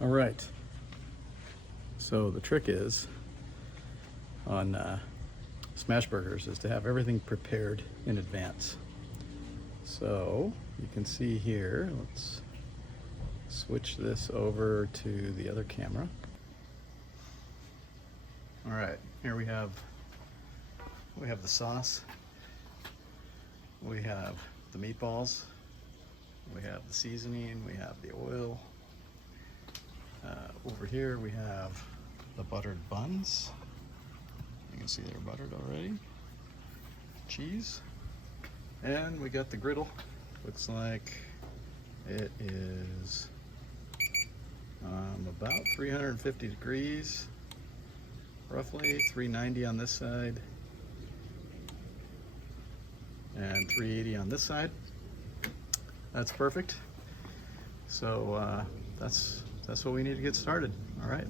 All right. So the trick is on smash burgers is to have everything prepared in advance. So you can see here, let's switch this over to the other camera. All right, here we have the sauce, we have the meatballs, we have the seasoning, we have the oil. Over here we have the buttered buns. You can see they're buttered already. Cheese. And we got the griddle. Looks like it is about 350 degrees, roughly 390 on this side and 380 on this side. That's perfect. So that's what we need to get started. All right.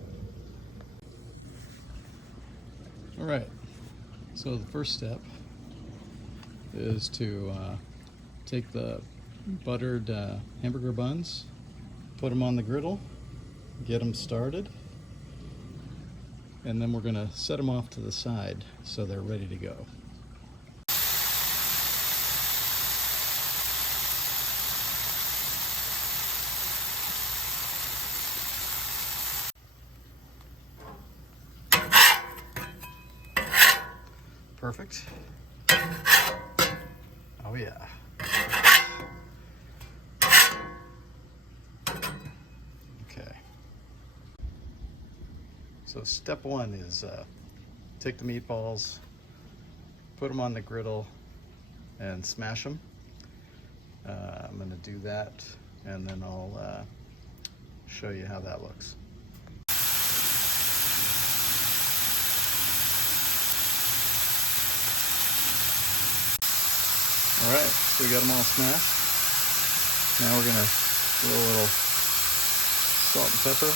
So the first step is to take the buttered hamburger buns, put them on the griddle, get them started, and then we're going to set them off to the side so they're ready to go. Perfect. Oh yeah. Okay. So step one is take the meatballs, put them on the griddle, and smash them. I'm going to do that, and then I'll show you how that looks. All right, so we got them all smashed. Now we're gonna do a little salt and pepper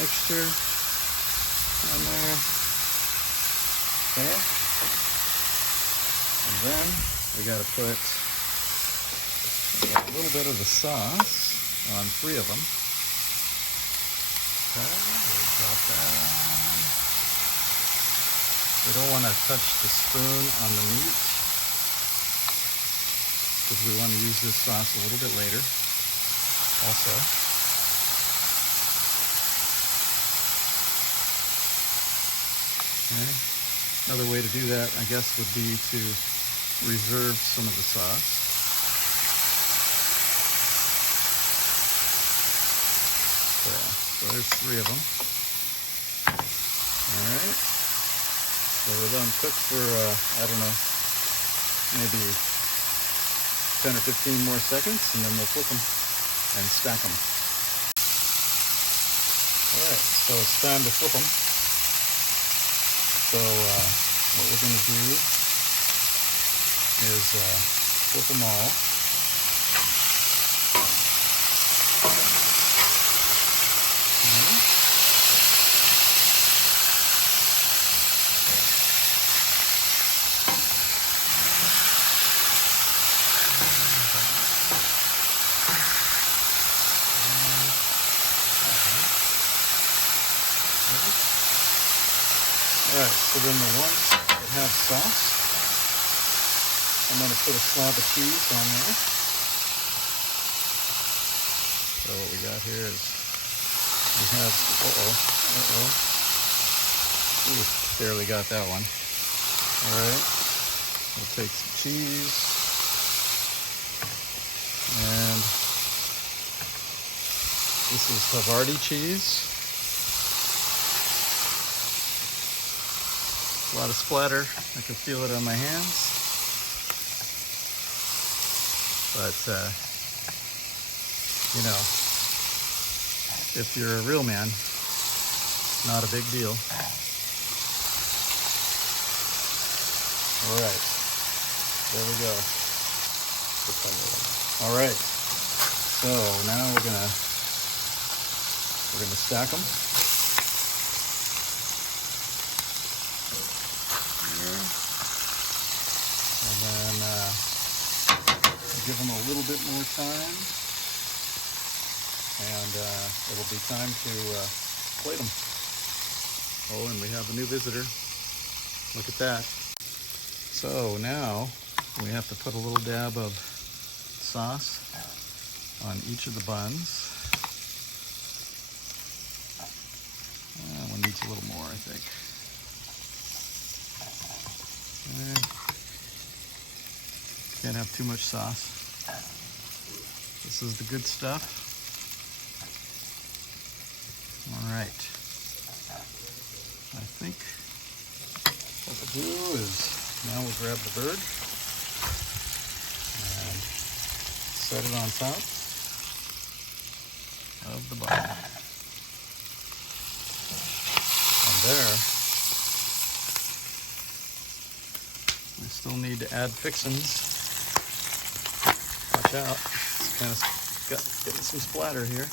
mixture on there. Okay. And then we gotta put a little bit of the sauce on 3 of them. Okay, we'll drop that on. We don't want to touch the spoon on the meat, because we want to use this sauce a little bit later also. Okay. Another way to do that, I guess, would be to reserve some of the sauce. So there's 3 of them. All right. So we'll let them cook for, I don't know, maybe 10 or 15 more seconds, and then we'll flip them and stack them. All right, so it's time to flip them. So what we're going to do is flip them all. Alright, so then the ones that have sauce, I'm going to put a slab of cheese on there. So what we got here is, we have, ooh, barely got that one. Alright, we'll take some cheese, and this is Havarti cheese. A lot of splatter. I can feel it on my hands. But, you know, if you're a real man, not a big deal. All right, there we go. All right, so now we're gonna stack them. And then give them a little bit more time. and it'll be time to plate them. Oh, and we have a new visitor. Look at that. So now we have to put a little dab of sauce on each of the buns. One needs a little more, I think. Can't have too much sauce. This is the good stuff. All right. I think what we'll do is now we'll grab the bird and set it on top of the bun. And there, we still need to add fixins. Watch out, it's kind of getting some splatter here.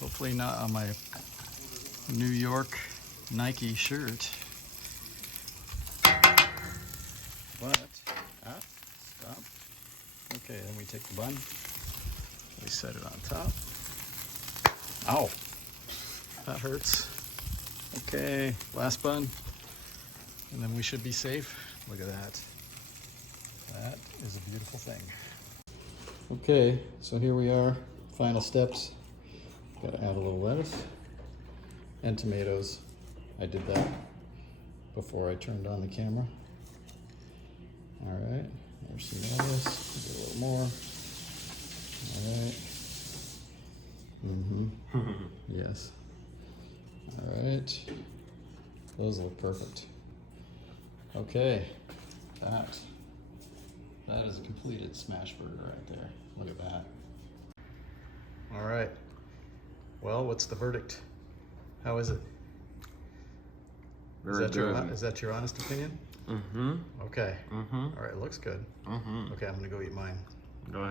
Hopefully not on my New York Nike shirt. But, stop. Okay, then we take the bun, we set it on top. Ow, that hurts. Okay, last bun, and then we should be safe. Look at that. That is a beautiful thing. Okay, so here we are, final steps. Gotta add a little lettuce and tomatoes. I did that before I turned on the camera. All right, there's some lettuce, do a little more. All right. Yes. All right, those look perfect. Okay, that is a completed smash burger right there. Look at that. All right. Well, what's the verdict? How is it? Very good. Is that your honest opinion? Mm-hmm. Okay. Mm-hmm. All right, it looks good. Mm-hmm. Okay, I'm gonna go eat mine. Go ahead.